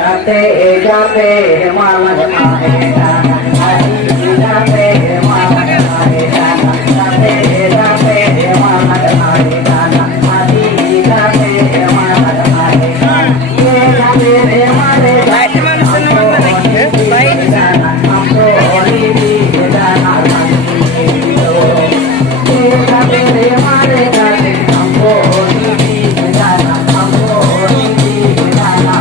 जाते जाते मामा मारे जाना जाते मामा मारे जाना जाते जाते मामा मारे जाना जाते मामा मारे जाना ये जाते रे मारे लाइट मन से नमन बनेंगे भाई जाना हमको होली भी जाना ये जाते रे मारे जाते हमको होली भी जाना हमको होली भी जाना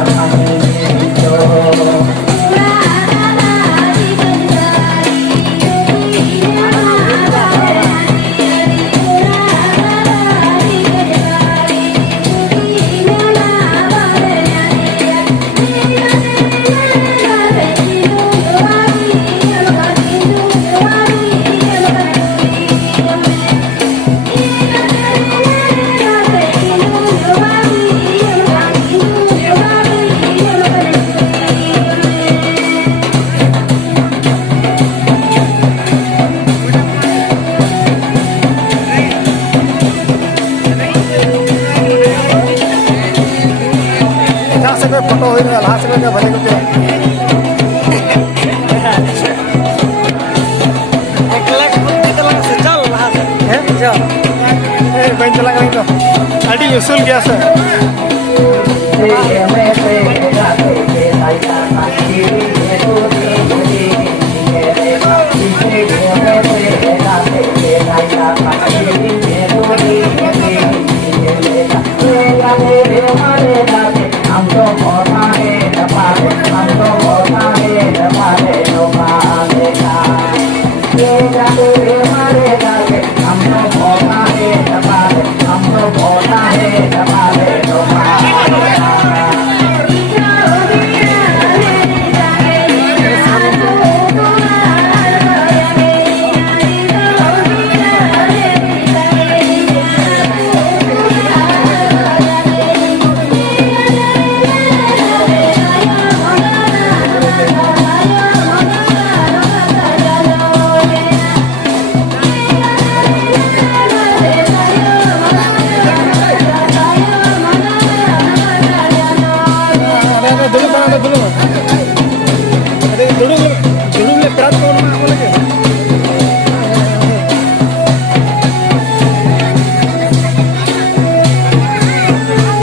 फोटो हो रहा है भले को चल बन चला तो अड़ी उसूल गया सर